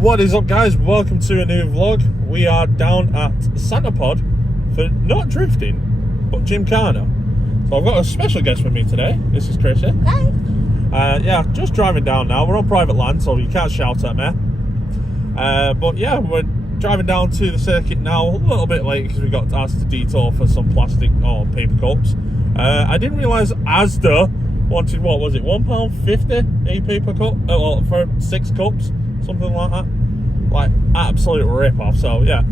What is up, guys? Welcome to a new vlog. We are down at Centerpod for not drifting, but gymkhana. So I've got a special guest with me today. This is Chrissy. Hi. Yeah, just driving down now. We're on private land, so you can't shout at me. But yeah, we're driving down to the circuit now. A little bit late because we got asked to detour for some plastic or paper cups. I didn't realise Asda wanted, what was it, £1.50 a paper cup for 6 cups, something like that. Like, absolute rip-off. So yeah,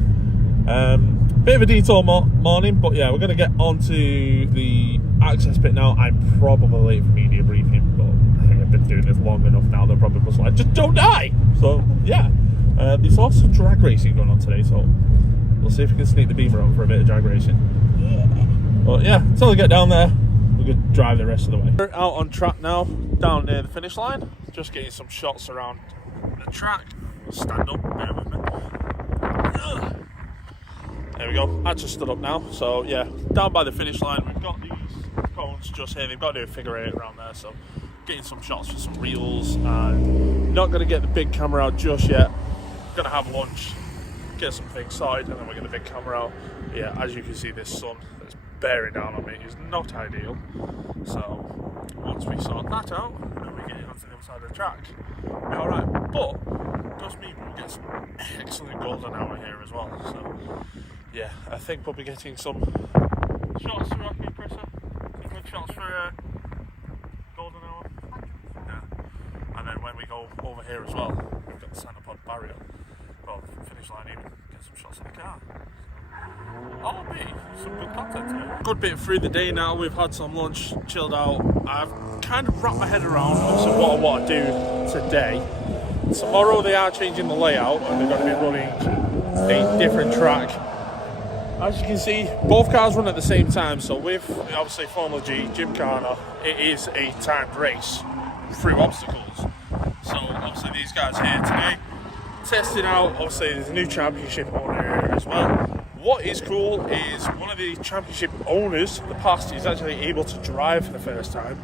bit of a detour morning, but yeah, we're going to get onto the access pit now. I'm probably late for media briefing, but I think I've been doing this long enough now. They're probably just like, just don't die. So yeah, there's also drag racing going on today, so we'll see if we can sneak the beamer on for a bit of drag racing. Yeah. But yeah, until we get down there, we're going to drive the rest of the way. We're out on track now, down near the finish line, just getting some shots around the track. Stand up, bear with me. There we go, I just stood up now. So yeah, down by the finish line, we've got these cones just here. They've got to do a figure 8 around there, so getting some shots for some reels. And not going to get the big camera out just yet. Going to have lunch, get some things sorted, and then we'll get the big camera out. Yeah, as you can see, this sun that's bearing down on me is not ideal. So once we sort that out, then we get onto the other side of the track. Be alright, but does mean we'll get some excellent golden hour here as well. So yeah, I think we'll be getting some shots for Rocky Presser, some good shots for golden hour. Yeah, and then when we go over here as well, we've got the Centerpod barrier. Well, finish line even, get some shots of the car. That'll be some good content today. Good bit through the day now. We've had some lunch, chilled out. I've kind of wrapped my head around obviously what I want to do today. Tomorrow they are changing the layout and they're going to be running a different track. As you can see, both cars run at the same time. So with obviously Formula G, Gymkhana, it is a timed race through obstacles. So obviously these guys here today testing out. Obviously there's a new championship owner here as well. What is cool is one of the championship owners, the past, is actually able to drive for the first time.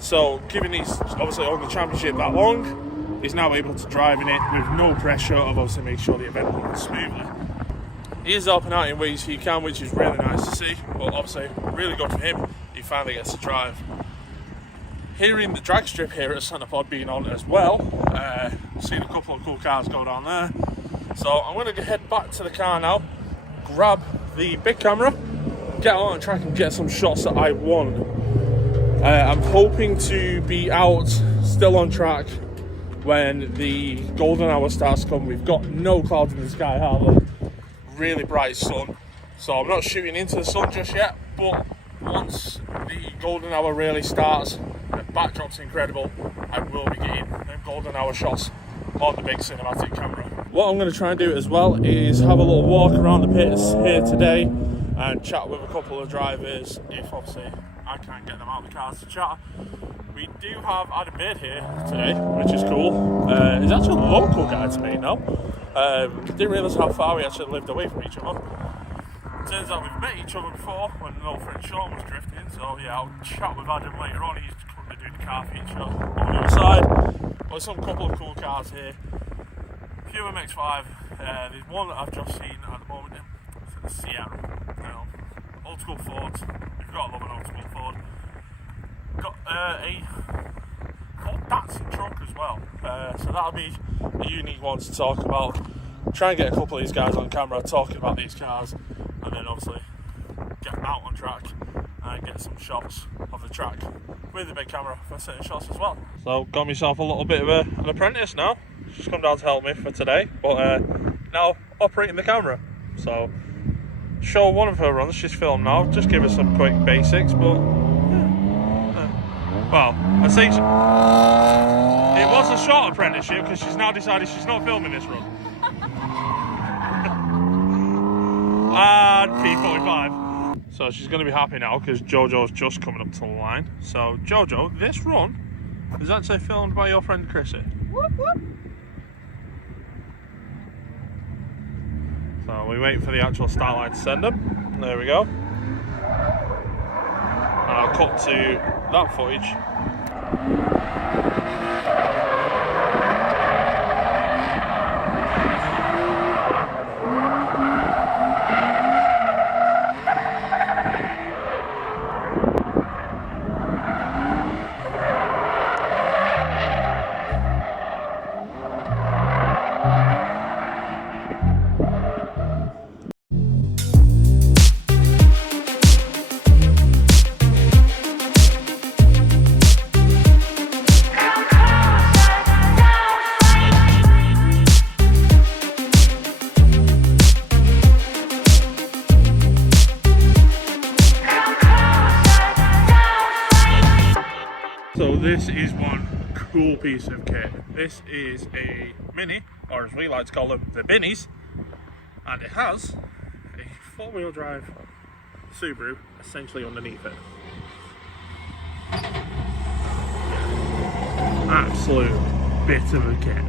So given he's obviously owned the championship that long, he's now able to drive in it with no pressure of obviously making sure the event runs smoothly. He is helping out in ways he can, which is really nice to see, but obviously really good for him. He finally gets to drive. Hearing the drag strip here at Centerpod being on as well, seen a couple of cool cars go down there. So I'm going to head back to the car now, grab the big camera, get out on track and get some shots that I want. I'm hoping to be out, still on track, when the golden hour starts to come. We've got no clouds in the sky hardly, really bright sun, so I'm not shooting into the sun just yet, but once the golden hour really starts, the backdrop's incredible, I will be getting them golden hour shots on the big cinematic camera. What I'm going to try and do as well is have a little walk around the pits here today and chat with a couple of drivers if obviously I can't get them out of the cars to chat. We do have Adam Beard here today, which is cool. He's actually a local guy to me now. Didn't realise how far we actually lived away from each other. Turns out we've met each other before when an old friend Sean was drifting, so yeah, I'll chat with Adam later on. He's coming to do the car feature on the other side. There's some couple of cool cars here. Few MX-5. There's one that I've just seen at the moment. It's the Sierra. Old school Fords. You've got to love an old school Ford. Got a Ford Datsun truck as well. So that'll be a unique one to talk about. Try and get a couple of these guys on camera talking about these cars, and then obviously get out on track and get some shots of the track with the big camera for certain shots as well. So got myself a little bit of an apprentice now. She's come down to help me for today, but now operating the camera. So show one of her runs she's filmed now, just give her some quick basics, but well, I say it was a short apprenticeship because she's now decided she's not filming this run. And P45. So she's going to be happy now because Jojo's just coming up to the line. So Jojo, this run is actually filmed by your friend Chrissy. Whoop, whoop. So we wait for the actual start line to send them. There we go. And I'll cut to that footage So this is one cool piece of kit. This is a Mini, or as we like to call them, the Binnies, and it has a 4-wheel drive Subaru essentially underneath it. Absolute bit of a kit.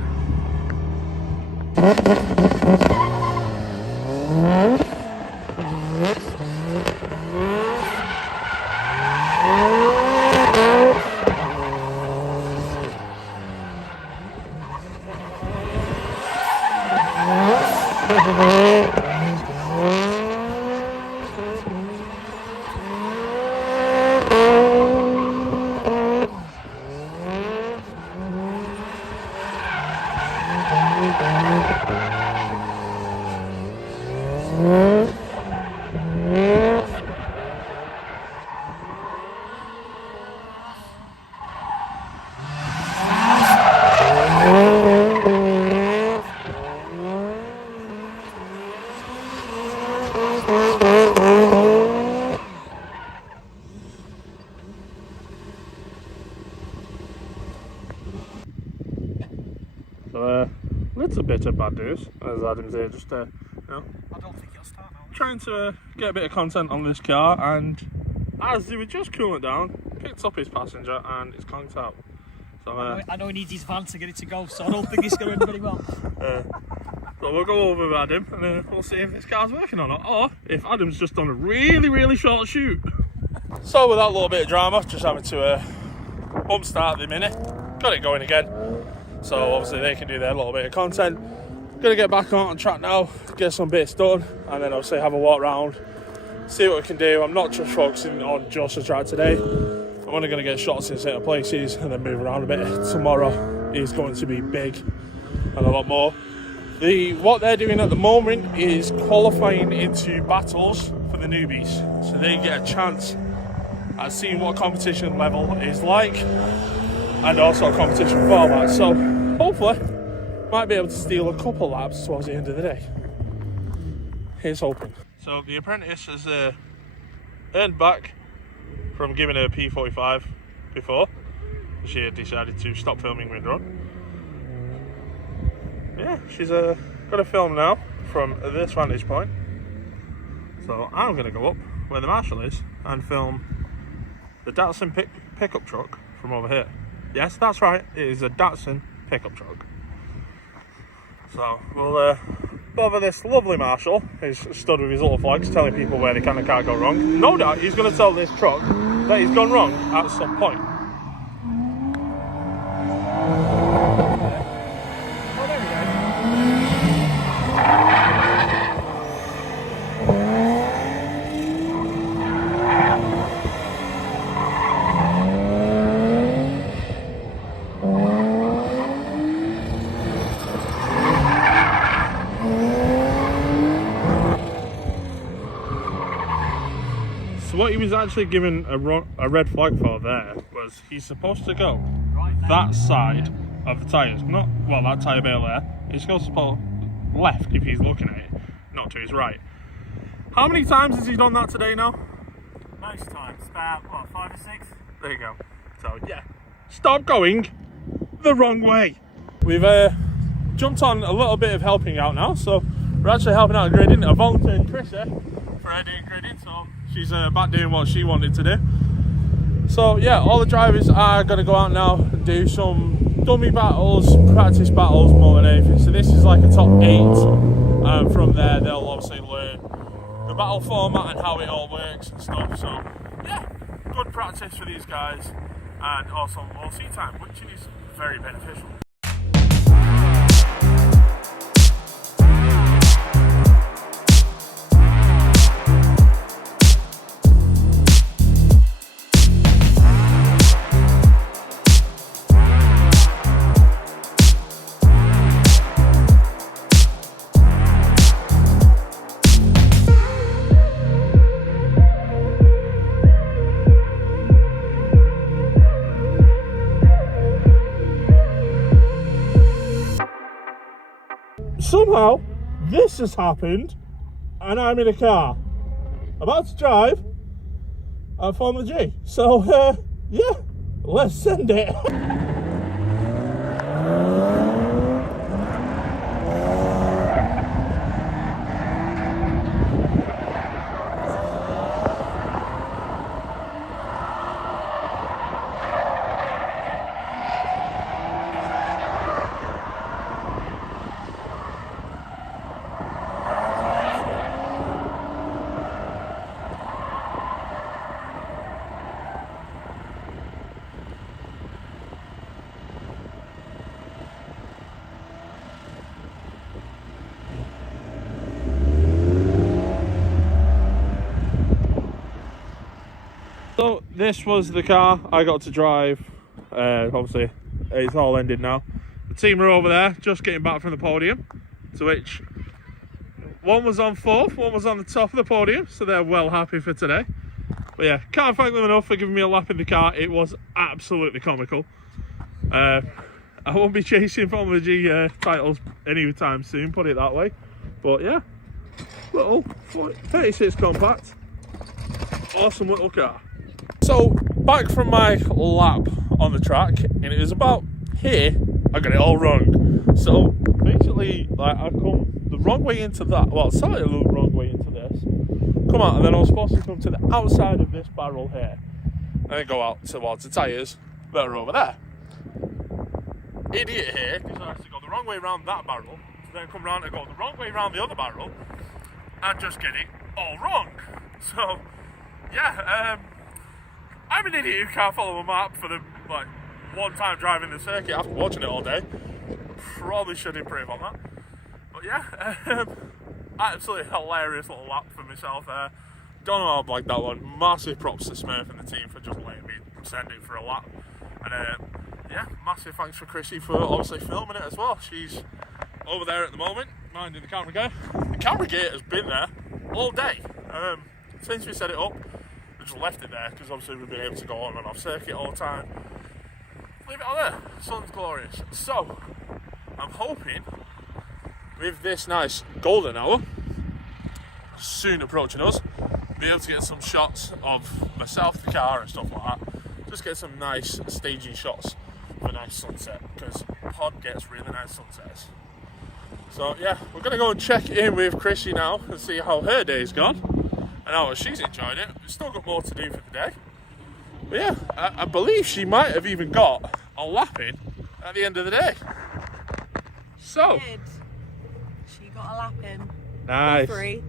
So little bit of bad news, as Adam's here, just you know, I don't think it'll start now. trying to get a bit of content on this car, and as they were just cooling down, picked up his passenger and it's conked out. So I know he needs his van to get it to go, so I don't think it's going to end very well. so we'll go over with Adam and we'll see if this car's working or not, or if Adam's just done a really short shoot. So with that little bit of drama, just having to bump start the Mini, got it going again. So obviously they can do their little bit of content. Gonna get back on track now, get some bits done, and then obviously have a walk around, see what we can do. I'm not just focusing on just the track today. I'm only gonna get shots in certain places and then move around a bit. Tomorrow is going to be big and a lot more. What they're doing at the moment is qualifying into battles for the newbies, so they get a chance at seeing what competition level is like, and also competition format. So hopefully might be able to steal a couple laps towards the end of the day. Here's hoping. So the apprentice has earned back from giving her P45 before. She had decided to stop filming mid-run. Yeah, she's got a film now from this vantage point. So I'm going to go up where the marshal is and film the Datsun pickup truck from over here. Yes, that's right, it is a Datsun pickup truck. So we'll bother this lovely marshal who's stood with his little flags telling people where they can and can't go wrong. No doubt he's going to tell this truck that he's gone wrong at some point. So what he was actually given a red flag for there was he's supposed to go that side of the tyres, not, well, that tyre bale there. He's supposed to pull left if he's looking at it, not to his right. How many times has he done that today now? Most times, about, what, 5 or 6? There you go. So yeah, stop going the wrong way. We've jumped on a little bit of helping out now, so we're actually helping out gridding. I volunteered Chrissy for her doing gridding, so she's back doing what she wanted to do. So yeah, all the drivers are going to go out now and do some dummy battles, practice battles more than anything. So this is like a top 8, and from there they'll obviously learn the battle format and how it all works and stuff. So yeah, good practice for these guys, and also low seat time, which is very beneficial. Somehow, this has happened, and I'm in a car, about to drive at Formula G. So, yeah, let's send it. So this was the car I got to drive. Obviously it's all ended now. The team are over there just getting back from the podium, to which one was on fourth, one was on the top of the podium, so they're well happy for today. But yeah, can't thank them enough for giving me a lap in the car. It was absolutely comical. I won't be chasing Formula G titles anytime soon, put it that way. But yeah, little 36 compact, awesome little car. So back from my lap on the track, and it was about here I got it all wrong. So basically, like, I come the wrong way into that. Well, started the wrong way into this. Come out, and then I was supposed to come to the outside of this barrel here, and then go out towards the tyres that are over there. Idiot here decides to go the wrong way around that barrel, then come round and go the wrong way around the other barrel, and just get it all wrong. So yeah, I'm an idiot who can't follow a map for the one time driving the circuit after watching it all day. Probably should improve on that. But yeah, absolutely hilarious little lap for myself there. Don't know how I'd like that one. Massive props to Smurf and the team for just letting me send it for a lap. And yeah, massive thanks for Chrissy for obviously filming it as well. She's over there at the moment, minding the camera gear. The camera gear has been there all day. Since we set it up, we just left it there because obviously we've been able to go on and off circuit all the time. Leave it on there. Sun's glorious. So I'm hoping with this nice golden hour soon approaching us, be able to get some shots of myself, the car and stuff like that. Just get some nice staging shots of a nice sunset, because Pod gets really nice sunsets. So yeah, we're going to go and check in with Chrissy now and see how her day's gone and how she's enjoyed it. We've still got more to do for the day. But yeah, I believe she might have even got a lap in at the end of the day. So she got a lap in. Nice. Free.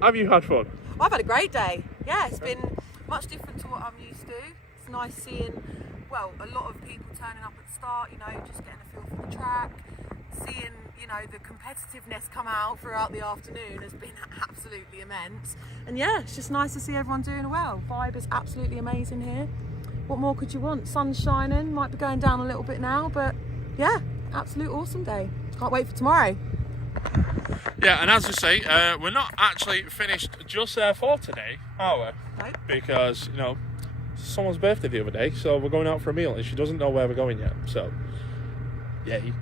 Have you had fun? I've had a great day. Yeah, it's been much different to what I'm used to. It's nice seeing, well, a lot of people turning up at the start, you know, just getting a feel for the track. Seeing, you know, the competitiveness come out throughout the afternoon has been absolutely immense. And yeah, it's just nice to see everyone doing well. Vibe is absolutely amazing here. What more could you want? Sun's shining, might be going down a little bit now, but yeah, absolute awesome day. Can't wait for tomorrow. Yeah, and as we say, we're not actually finished just there for today, are we? Nope. Because, you know, someone's birthday the other day, so we're going out for a meal and she doesn't know where we're going yet, so yay.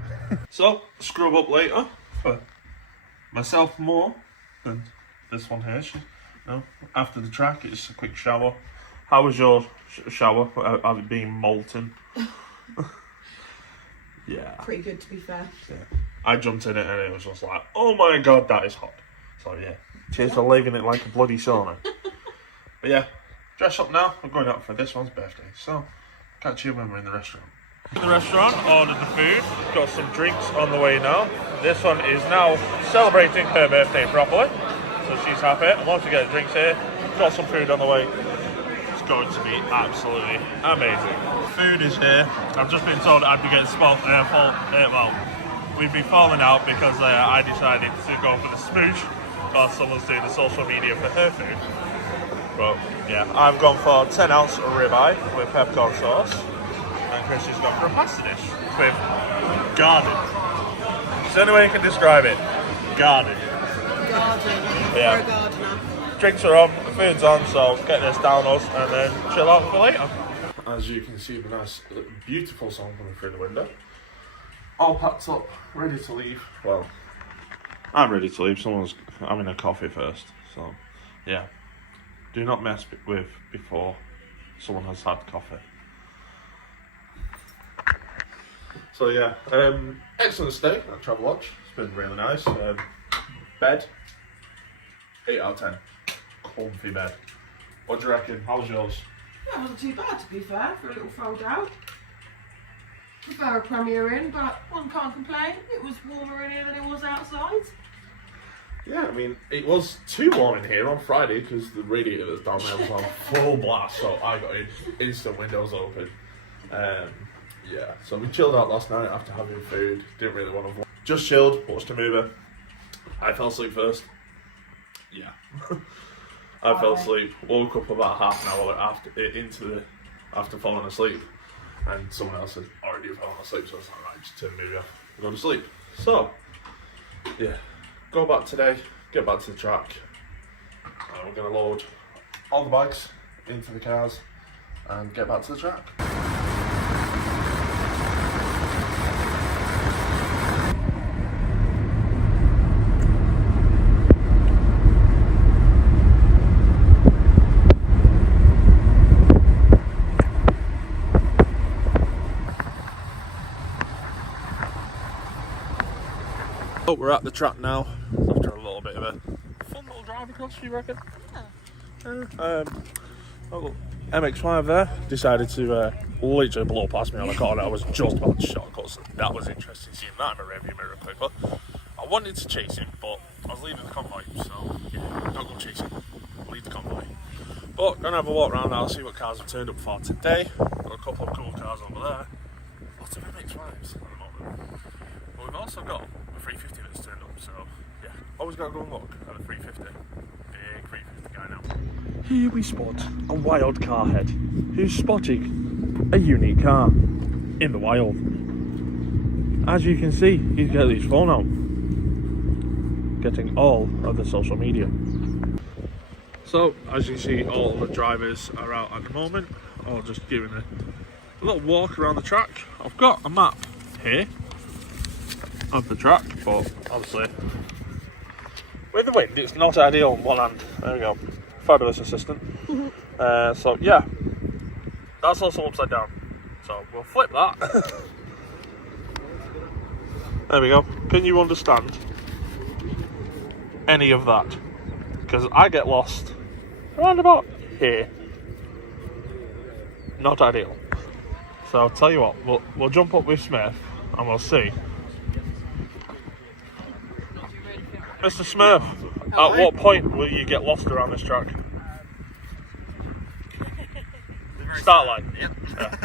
So, scrub up later for myself more than this one here. After the track, it's a quick shower. How was your shower? Have it been molten? Yeah. Pretty good, to be fair. Yeah. I jumped in it and it was just like, oh my god, that is hot. So yeah, cheers for leaving it like a bloody sauna. But yeah, dress up now. We're going out for this one's birthday. So, catch you when we're in the restaurant. In the restaurant, ordered the food. Got some drinks on the way now. This one is now celebrating her birthday properly. So she's happy. I want to get the drinks here. Got some food on the way. It's going to be absolutely amazing. Food is here. I've just been told I'd be getting we'd be falling out because I decided to go for the smooch while someone's doing the social media for her food. But yeah, I've gone for 10-ounce ribeye with peppercorn sauce, and Chrissy's gone for a pasta dish with garden. It's the only way you can describe it. Garden. Garden. Yeah. For a gardener. Drinks are on, the food's on, so get this down us and then chill out for later. As you can see, the nice, beautiful sun coming through the window. All packed up, ready to leave. Well, I'm ready to leave. Someone's having a coffee first. So, yeah. Do not mess with before someone has had coffee. So yeah, excellent stay at Travelodge. It's been really nice. Bed, 8 out of 10. Comfy bed. What do you reckon? How was yours? Yeah, it wasn't too bad to be fair for a little fold out. Prefer a Premier Inn, but one can't complain. It was warmer in here than it was outside. Yeah, I mean, it was too warm in here on Friday because the radiator that's down there was on full blast, so I got in, instant windows open. Yeah, so we chilled out last night after having food. Didn't really want to vlog. Just chilled, watched a movie. I fell asleep first. Yeah. I fell asleep, woke up about half an hour after falling asleep, and someone else had already fallen asleep, so I was like, right, just turn the movie off and go to sleep. So, yeah, go back today, get back to the track, and we're going to load all the bags into the cars and get back to the track. Oh, we're at the track now. After a little bit of a fun little drive across, you reckon? Yeah. MX5 there decided to literally blow past me on a corner. I was just about to shortcut, so that was interesting seeing that in a rearview mirror clipper. I wanted to chase him, but I was leaving the convoy, so yeah, don't go chasing. Leave the convoy. But gonna have a walk around now, see what cars have turned up for today. Got a couple of cool cars over there. Lots of MX5s at the moment. But we've also got a 350 that's turned up, so yeah, always got to go and look at a 350. Big 350 guy now. Here we spot a wild car head who's spotting a unique car in the wild. As you can see, he's got his phone out, getting all of the social media. So, as you see, all the drivers are out at the moment, all just giving a little walk around the track. I've got a map here of the track, but obviously with the wind it's not ideal on one hand. There we go, fabulous assistant. So yeah, that's also upside down, so we'll flip that. There we go. Can you understand any of that? Because I get lost around about here. Not ideal. So I'll tell you what, we'll jump up with Smith and we'll see. Mr. Smurf, at what point will you get lost around this track? Start line. Yep. Yeah.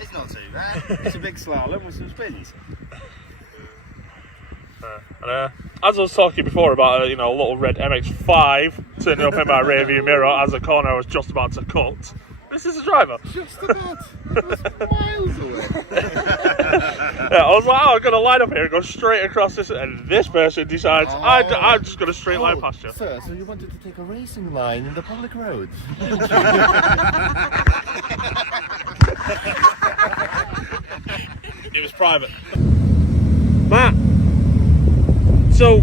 It's not too bad. It's a big slalom with some spins. And, as I was talking before about a little red MX5 turning up in my rearview mirror as a corner I was just about to cut. This is the driver. Just about. It was miles away. Yeah, I was like, I'm going to line up here and go straight across this, and this person decides I'm just going to straight line past you. Sir, so you wanted to take a racing line in the public roads? It was private. Matt, so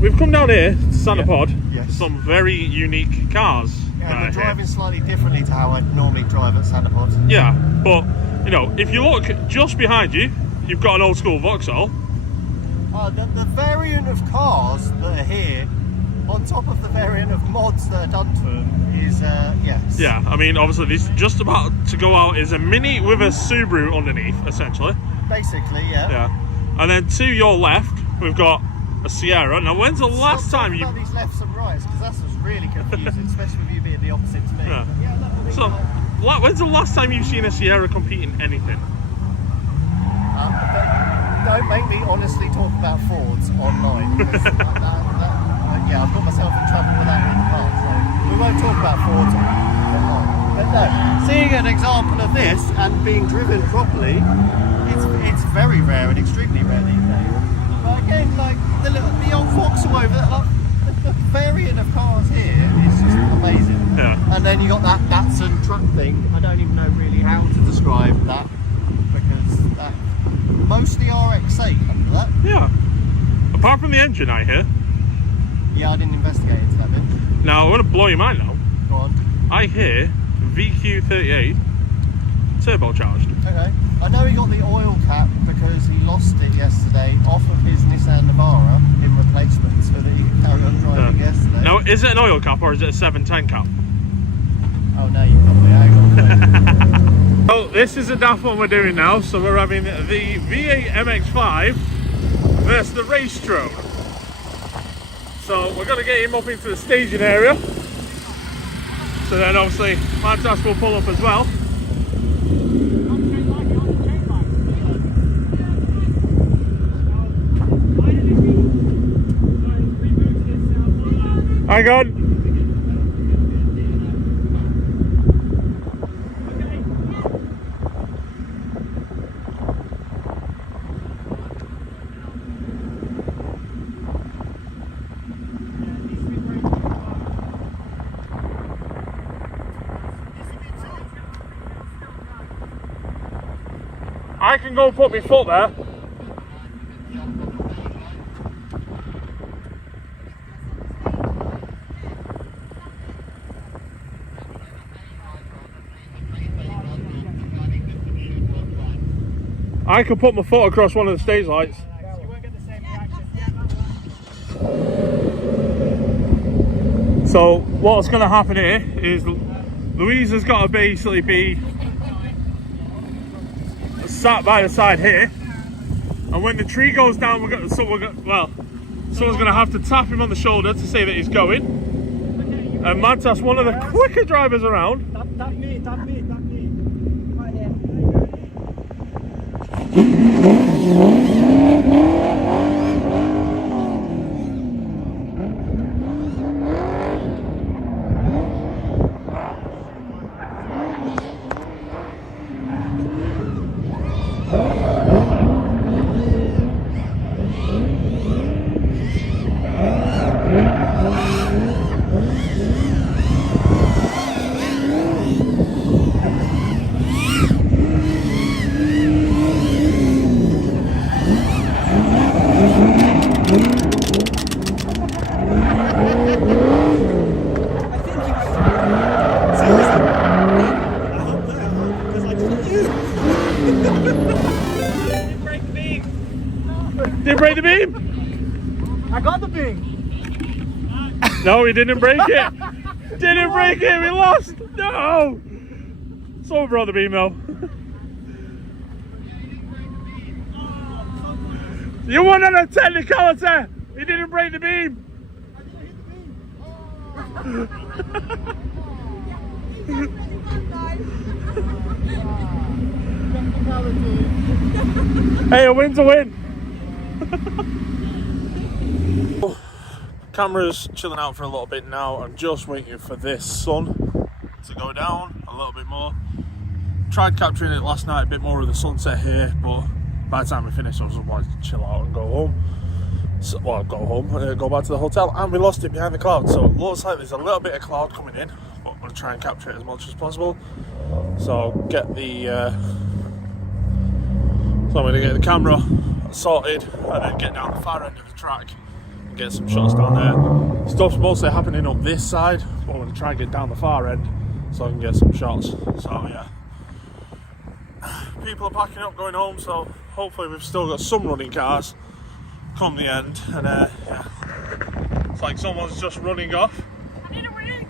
we've come down here to Santa Pod. Yes. Some very unique cars. Yeah, we're driving slightly differently to how I normally drive at Santa Pod. Yeah, but if you look just behind you, you've got an old school Vauxhall. The variant of cars that are here, on top of the variant of mods that are done to them, is yes. Yeah, I mean, obviously this just about to go out is a Mini with a Subaru underneath, essentially. Basically, yeah. Yeah, and then to your left, we've got a Sierra. Now, when's the last time you? About these lefts and rights, because that's what's really confusing, especially with you being the opposite to me. Yeah. Yeah, that would be So, when's the last time you've seen a Sierra compete in anything? Don't make me honestly talk about Fords online. Yeah, I've got myself in trouble with that in the past, so we won't talk about Fords online. But no, seeing an example of this and being driven properly, it's very rare and extremely rare these days. But again, like the old Vauxhall over there, like, the variant of cars here is just amazing. Yeah. And then you got that Datsun truck thing. I don't even know really how to describe that, because that mostly RX-8 under that. Yeah. Apart from the engine, I hear. Yeah, I didn't investigate into that bit. Now, I'm going to blow your mind now. Go on. I hear VQ38 turbocharged. Okay. I know he got the oil cap because he lost it yesterday off of his Nissan Navara in replacement so that he could carry on driving yesterday. Now, is it an oil cap or is it a 710 cap? Oh, no, you've got me. Hang on. Well, this is a daft one we're doing now. So we're having the V8 MX-5 versus the race drone. So we're going to get him up into the staging area. So then obviously Mantas will pull up as well. Hang on. I can go put my foot there. I can put my foot across one of the stage lights. So what's going to happen here is Louise has got to basically be sat by the side here, and when the tree goes down, someone's going to have to tap him on the shoulder to say that he's going. And Mantas, one of the quicker drivers around. Tap me. Right here. Did he break the beam? I got the beam. No, he didn't break it. Didn't break it, we lost. No. Someone brought the beam though. You won on a technicality. He didn't break the beam. Hey, a win's a win. Camera's chilling out for a little bit now. I'm just waiting for this sun to go down a little bit more. Tried capturing it last night, a bit more of the sunset here, but by the time we finished, I was just wanting to chill out and go home. So, well, go home, go back to the hotel, and we lost it behind the cloud. So it looks like there's a little bit of cloud coming in, but I'm going to try and capture it as much as possible. So get the so I'm going to get the camera sorted and then get down the far end of the track and get some shots down there. Stuff's mostly happening up this side, but I'm going to try and get down the far end so I can get some shots. So yeah, people are packing up going home, so hopefully we've still got some running cars come the end. And yeah, it's like someone's just running off. I need a wee.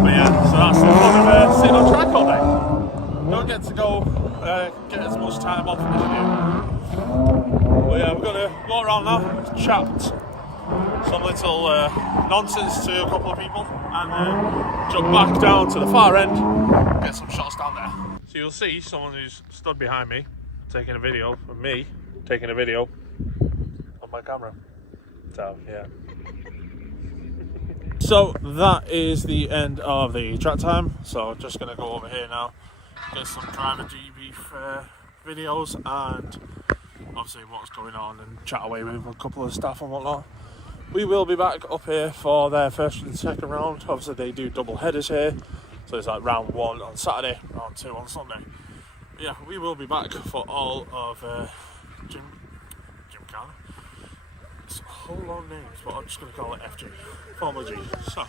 But yeah, so that's the fun of sitting on track all day. Don't get to go get as much time off as you do. But yeah, we're going to walk around now, chat some little nonsense to a couple of people, and jump back down to the far end, get some shots down there. So you'll see someone who's stood behind me taking a video of me taking a video on my camera. So yeah. So that is the end of the track time. So just going to go over here now, get some driver debrief videos and obviously what's going on, and chat away with a couple of staff and whatnot. We will be back up here for their first and second round. Obviously they do double headers here, so it's like round 1 on Saturday, round 2 on Sunday. But yeah, we will be back for all of gymkhana. It's a whole long names, but I'm just going to call it FG, Formula G. So